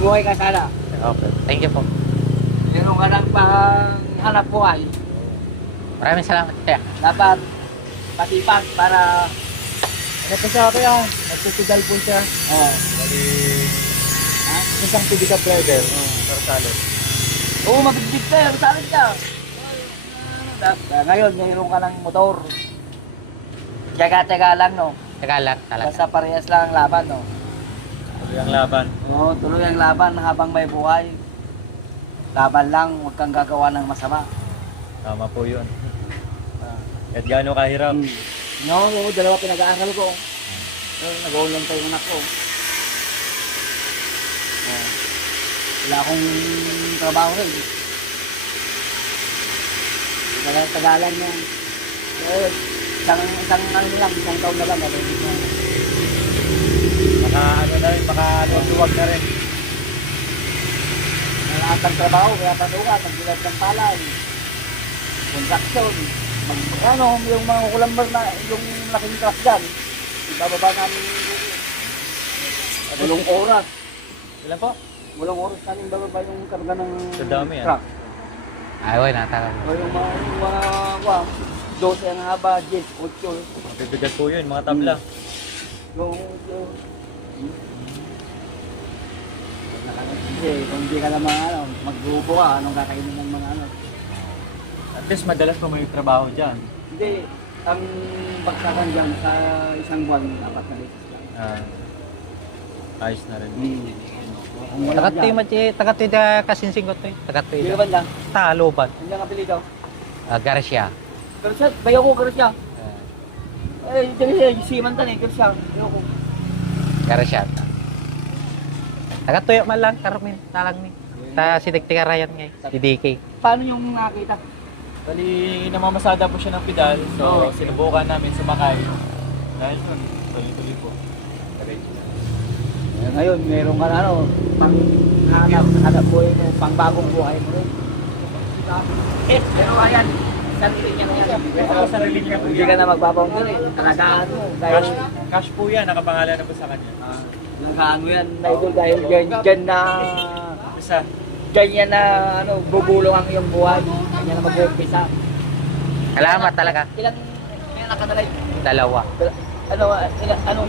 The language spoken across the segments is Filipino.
buhay ka sana. Okay. Thank you po. Meron ka ng panghanap buhay. Maraming salamat, kuya. Dapat patipag para Ano po siya kaya? Nagtitigal po siya. oh, Bali, isang physical driver. Karsalo. oo, mabigbig ka, salit ka. Ngayon, mayroon ka ng motor. Tiyaga-tiyaga lang, no? Teka lang, talaga. Basta parehas lang ang laban, no? Tuloy ang laban. Oo, tuloy ang laban habang may buhay. Laban lang, huwag kang gagawa ng masama. Tama po yun. Kahit gaano kahirap. No, oo, dalawa pinag-aaral ko. Nag-uulan tayo anak ko. Wala akong trabaho rin. Tagalan yan. Isang ano lang, isang taon na lang. Baka ano na rin, baka luwag na rin. Lahat ng trabaho, kaya panukat, ang bilad ng palay. Construction. Ano, yung mga kulambar na, yung laking truck dyan. Ibababa namin walong oras. Ilan po? Walang oras namin bababa yung karga ng Sa dami, ah. truck. Ay, wala na talaga. O yung mga 12 ang haba, 10, 8. Mabibigat po yun, mga tabla. Yung kasi kung hindi ka naman ano, magbubo ka, anong kakainin ng mga ano. At least madalas pa may trabaho dyan. Hindi, ang baksakan dyan sa isang buwan, 4 na beses lang. Ayos na rin. Kung wala Takatoy dyan, machi, takatoy da kasinsing ko to. Takatoy hindi ka da. ba dyan? Taloban. Hindi ka apelido. Garcia. Garcia, bayo ko Garcia. Eh, siman tan eh, Garcia. Bayo ko. Garcia. Takatoy man lang, Carmen. Talang ni. Ta sidik-tikarayan ngay. Si DK. Paano yung nakita? Bali, namamasada po siya ng pedal. So, Oo. sinubukan namin sumakay. Dahil nun, tuloy-tuloy po. Ngayon, meron ka na ano, pang hanap buhay mo, pang bagong buhay mo rin. Pero ayan, sarili niya yan. Pero sarili niya po Hindi yan. ka na magbabaundar eh. Talagaan mo. Dahil, Cash po yan, nakapangalan na po sa kanya. talagaan mo yan. Dahil dyan na, Isa, dyan yan na, ano, gugulong ang iyong buhay. Kanya na mag-umpisa. Salamat talaga. Ilang, may anak ka na rin. Dalawa. Ano,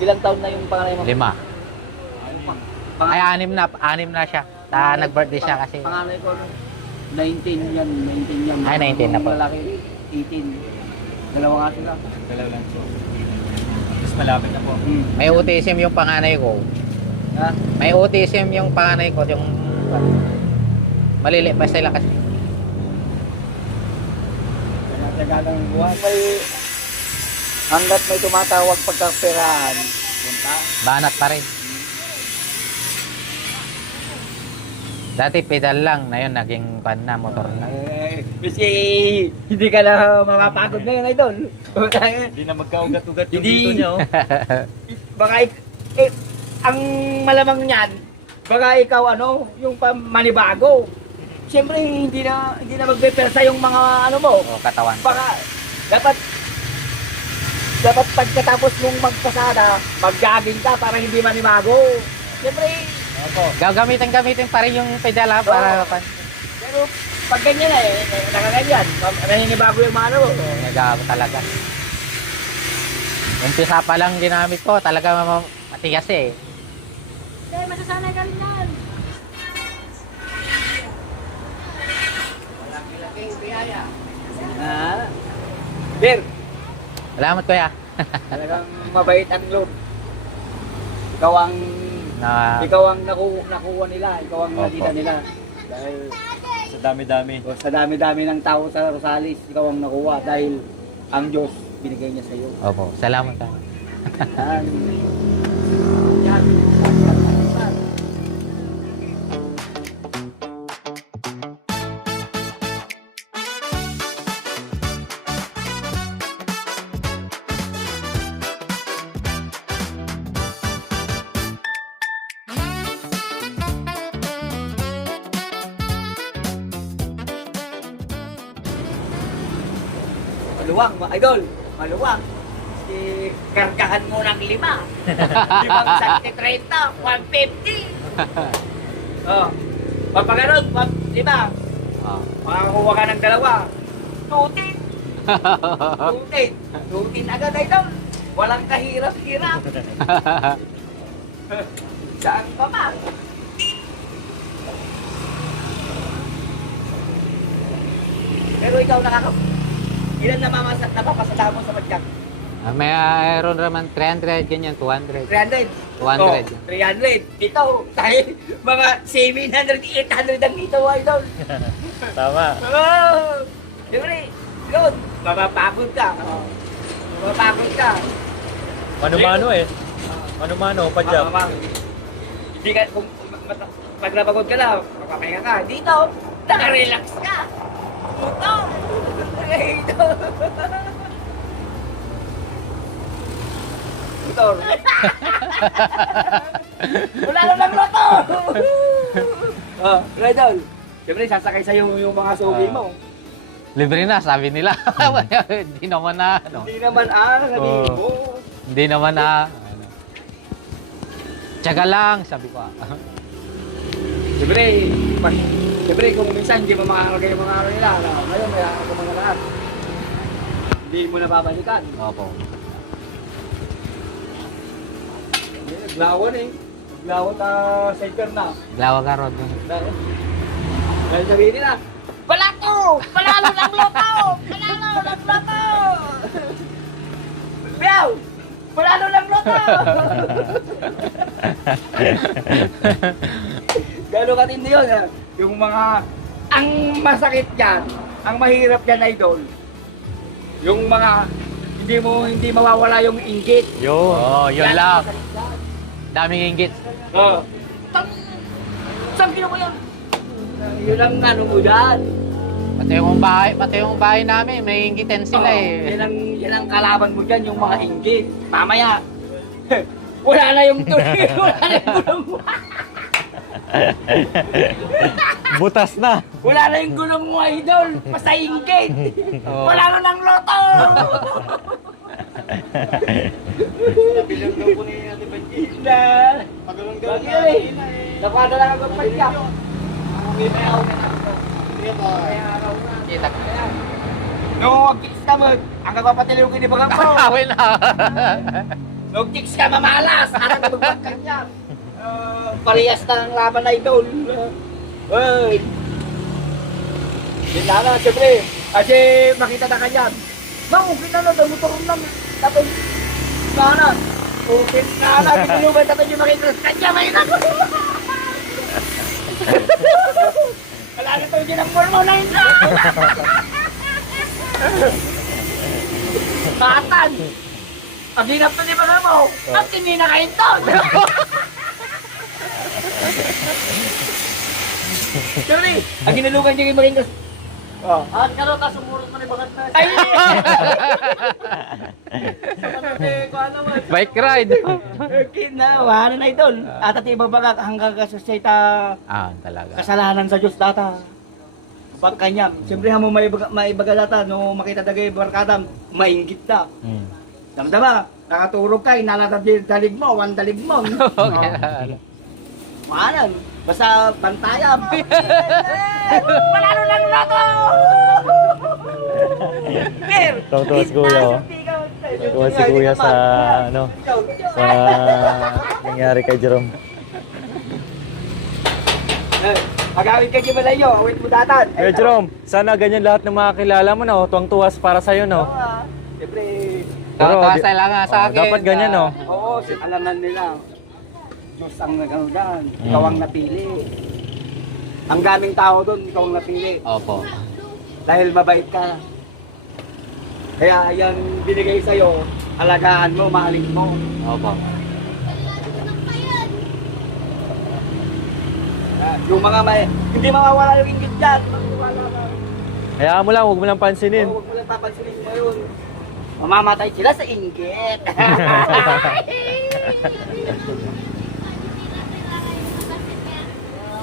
ilang taon na yung panganay mo? 5. Ay, 6 na. 6 na siya. Nag-birthday siya kasi. Panganay ko, 19 yan, 19 yan. Ay, 19 na po. Yung lalaki, 18. Dalawa nga sila. dalaw lang po. Tapos malapit na po. May autism yung panganay ko. Ha? May autism yung panganay ko. Yung malili pa sila kasi. Nagagalang buwan. Hanggat may tumatawag pagkaperahan, punta. Banat pa rin. Dati pedal lang. Na yun, naging pan na, motor na. Kasi hindi ka na makapagod ngayon, idol. Hindi na magkaugat-ugat yung Hindi. dito niya. Oh. Baka ang malamang niyan, baka ikaw ano, yung manibago. Siyempre hindi na magpepersa yung mga ano mo. O, katawan. Baka dapat pagkatapos mong magpasada, mag-jogging ka para hindi manibago. Siyempre, Opo. Gamitin pa rin yung pedal ha, para pan. pero pag ganyan nakaganyan, naninibago yung mga ano mo. Nagawa talaga. Umpisa pa lang ginamit ko, talaga matigas eh. Hindi, masasanay ka rin yan. Bir, Salamat kuya. talagang mabait ang loob. Ikaw ang nakuha nila, ikaw ang nakita nila. Dahil Sa dami-dami. sa dami-dami ng tao sa Rosales, ikaw ang nakuha dahil ang Diyos binigay niya sa iyo. Opo, salamat ka. Yan. Yan. Maluwang, idol. Maluwang. Kargahan mo ng 5. 5 santi 30, 150. Oh. Pag ganun, di ba? Oh. Makakuha ka ng dalawa. Tutin. Tutin. Tutin agad idol. Walang kahirap-hirap. Saan pa ba? Pero ikaw ilan napapasada mo sa badyak? May mayroon naman 300, ganyan, 200. 300. 200. Oh, 300. Dito, tayo, mga 700, 800 ang dito, idol. Tama. Oh! Siyempre, yun, mapapagod ka. Oh. Mapapagod ka. Mano-mano eh. Mano-mano, padyak. Hindi ka, pag napagod ka lang, magpapahinga ka. Dito, naka-relax ka. Dito. Dito. Motor. Wala na lang loto. Oh, Redol. Siyempre, sasakay sa'yo yung mga sugi mo. Libre na, sabi nila. Hindi naman na, ano. Hindi naman sabi mo. Hindi naman na, ano. Tiyaga lang, sabi ko. Siyempre, kung minsan hindi mo makakaragay yung mga araw nila, ngayon may ako mga lahat. Hindi mo nababalikan. Opo. Naglawan eh. Naglawan sidecar na. Lawa ka, Rod. Dahil sabihin nila, Balato! Panalo ng loto! Panalo ng loto! Biyaw! Panalo ng loto! Gano'n katindi yun. Yung mga, ang masakit dyan, ang mahirap dyan, idol, yung mga, hindi mawawala yung inggit. Yun. Oh, yun Yan lang. ang masakit dyan. Daming inggit. Oo. Saan ginawa yan? Yun ang ano mo dyan. Pati yung bahay namin, may inggitin sila eh. Yan ang kalaban mo dyan, yung mga inggit. Mamaya, wala na yung tuloy, wala na yung gulong mo. Butas na. Wala na yung gulong mo, idol. Basta inggit. Oo. Wala na ng loto. Nabilang daw po ni Ate Pagkita. Pagulong daw niya. Napada lang ako pagka. Kita ko. Nung mag-kicks ka mo, ang kapapatiliw ko ni Bagang mo. Awin na. Nung kicks ka mamalas, harang ka magbagkan niya. Parehas na ang laban na idol. Uy! Yun na, siyempre. Kasi makita na kanya. Bang, okay na na, motor lang. Tapos, sana. Okay na na, tinulugan tapos yung makita kanya, may nako. Wala na tayo din ang formo na ito. Batan! Ang hinap to ni Baga mo, at hindi na kayo to. Sorry, ang ginulugan niya yung maging kas... Oh. Ang karoon na sumurot mo ni Bagat na. Ay! Bike ride. Kinawa na idol. At ati Baga hanggang kasasayta Talaga. kasalanan sa Diyos data. Pagkanyam. Siyempre mo maibaga data no makita dagay barkada mainggit ta. Damdama, nakaturog ka, inalatad dalig mo, one dalig mo. Manan, basta pantayam. Panalo ng loto! Tuwa si Kuya, oh. Tuwa si Kuya sa, ano, sa nangyari kay Jerome. Magawin ka Jimalayo, awit mo datan. Kuya Jerome, sana ganyan lahat ng mga kilala mo, no? Tuwang-tuwas para sa'yo, no? Siyempre, Pero, Tatasa lang nga sa akin. dapat ganyan, no? oo, alaman nila. Diyos ang nagawdan, ikaw ang napili. Ang daming tao doon, ikaw ang napili. Opo. Dahil mabait ka. Kaya yan binigay sa'yo, alagaan mo, mahalin mo. Opo. Yung mga hindi mawawala yung inggit dyan. Hayaan mo lang, huwag mo lang pansinin. Huwag mo lang papansinin mo yun. Mamamatay sila sa inggit.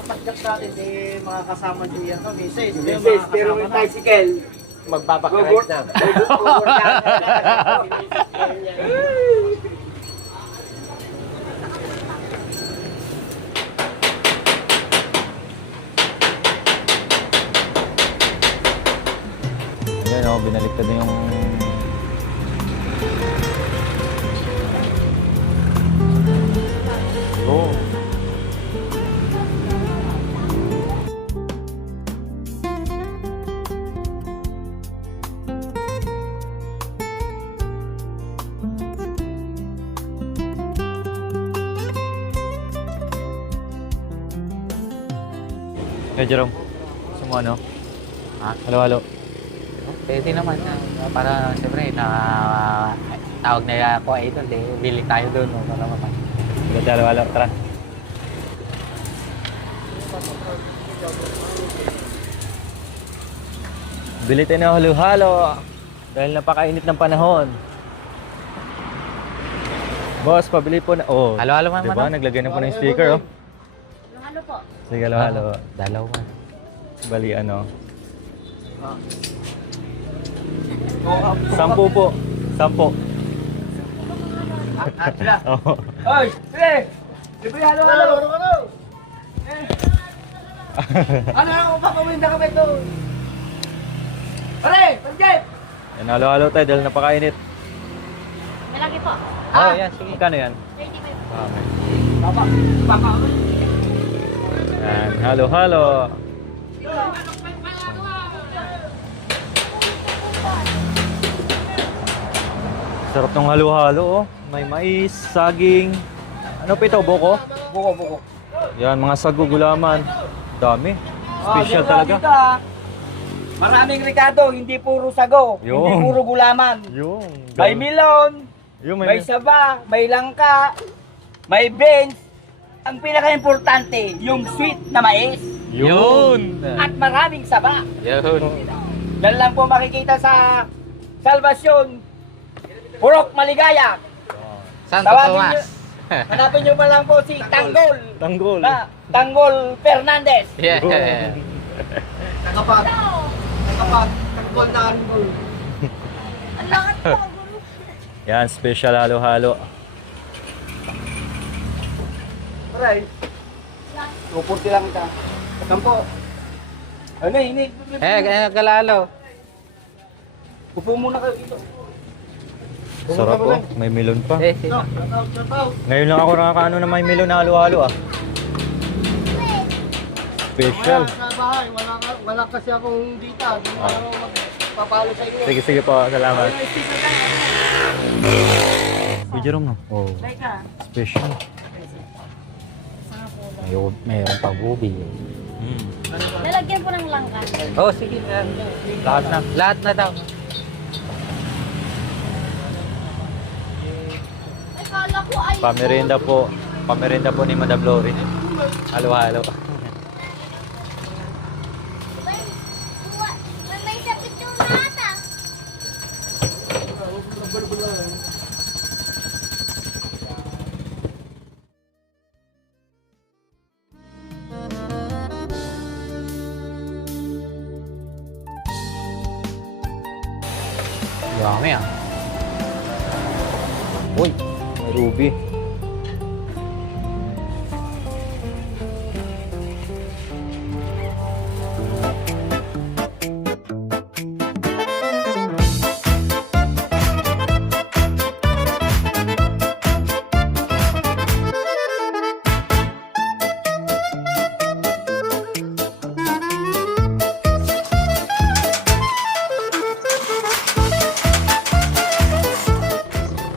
Pagkat natin eh, mga kasama niyo yan, no? Misis, Mrs. pero yung tricycle, magbabakright na. binaliktad na yung... Oh. Hey Jerome, gusto mo ano? Ha? Halo-halo. Pwede naman. Para siyempre na tawag na ako idol. Bili tayo doon. No? Para naman. Sige, halo-halo. Tara. Bili tayo ng halo-halo. Dahil napakainit ng panahon. Boss, pabili po na... Oh, Halo-halo man. diba? Naglagay na po ng sticker, oh. Halo po. Sige, halo-halo. Dalawa. Bali, ano? 10 po. 10. Oo. Hoy, sige! Libre halo-halo! Ano ako papawinda kami ito? Pare! Panjep! Yan, halo-halo tayo dahil napakainit. Malaki po. Oh, yan. Sige. Magkano yan? 35 po. Okay. Papa! Papa! Yan, halo-halo. Sarap ng halo-halo, oh. May mais, saging. Ano pa ito? Buko? Buko. Yan, mga sago, gulaman. Dami. Special dito, talaga. Dito, maraming Ricardo, hindi puro sago, Yun. hindi puro gulaman. Yung. May milon, Yung may saba, may langka, may beans. Ang pinaka-importante, yung sweet na mais Yun. at maraming saba. Yun. Yan lang po makikita sa Salvasyon, Purok Maligaya. Santo Tawagin Tomas. niyo- Hanapin nyo pa lang po si Tanggol. Tanggol. Tanggol Fernandez. Yeah. Nakapag tanggol na anggol. Ang lakas po. Yan, special halo-halo. Aray. Pupunti lang ka. Sampo. Ano ini? Kalalo. Upo muna kayo dito. Sarap, oh. May melon pa. Sige. Ngayon lang ako nakakaano na may melon na halo-halo, ah. Special. Sa bahay, wala kasi akong dita. Di mo ako magpapalo sa iyo. Sige, sige po. Salamat. Uy, Jerome, no? Oh, Teka. special. Mayroon pa bubi. Lalagyan po ng langka. Oh, sige. Lahat na. Lahat na daw. Ay, kala ko ay... Pamerinda po. Pamerinda po ni Madam Lori. Halo-halo. May sapit yung lahat ah. Dami ah. Uy, may ruby.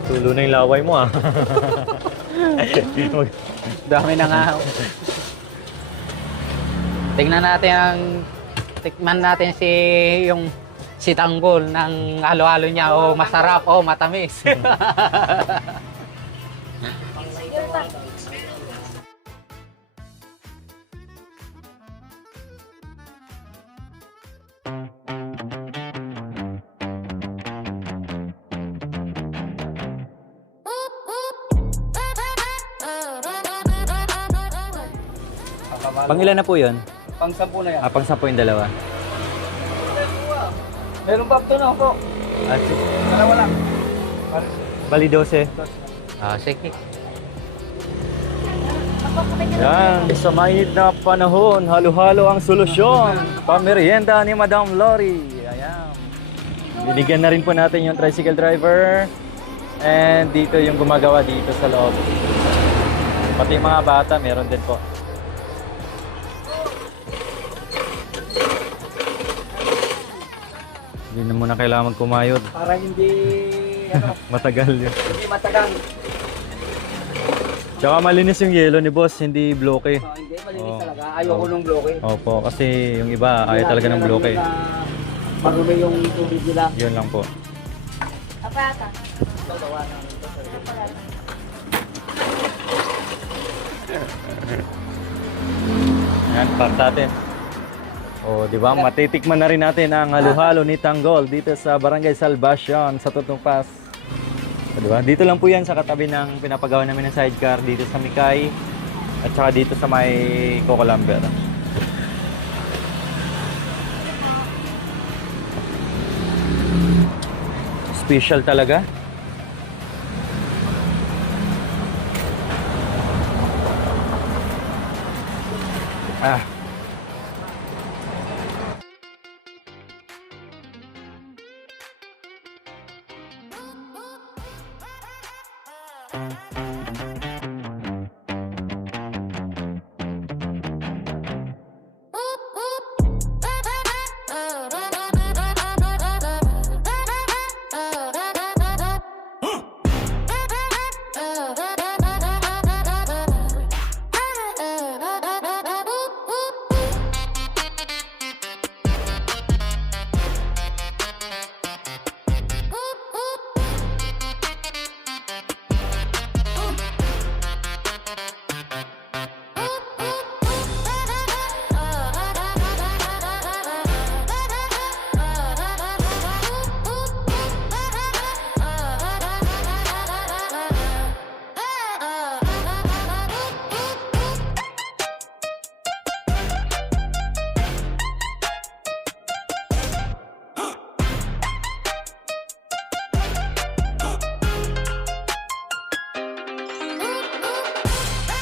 Tulo na yung laway mo, ah. Dami na nga. Tingnan natin tikman natin si Tanggol ng halo-halo niya o masarap o matamis. Pang ilan na po yun? Pang 10 na yan. Pang 10 yung dalawa. Meron pa ito na ako. Dalawa lang. Bali 12. Ah, sige. Yan, sa mainit na panahon, halo-halo ang solusyon. Pamerienda ni Madam Lori. Ayan. Binigyan na rin po natin yung tricycle driver. And dito yung gumagawa dito sa loob. Pati yung mga bata, meron din po. Hindi na muna kailangan magkumayod. Para hindi, Matagal yun. hindi matagang. Tsaka malinis yung yelo ni boss, hindi bloke. Hindi, malinis Oo. talaga. Ayoko nung bloke. Opo, kasi yung iba ayaw talaga ng bloke. Marumi yung tubig nila. Yun lang po. Apata. Yan, para sa atin. O, di ba? Matitikman na rin natin ang halo-halo ni Tanggol dito sa Barangay Salvacion sa Tutupas. O, di ba? Dito lang po yan sa katabi ng pinapagawa namin ng sidecar dito sa Mikay at saka dito sa may Coco Lumber. Special talaga. Ah.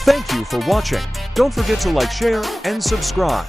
Thank you for watching. Don't forget to like, share, and subscribe.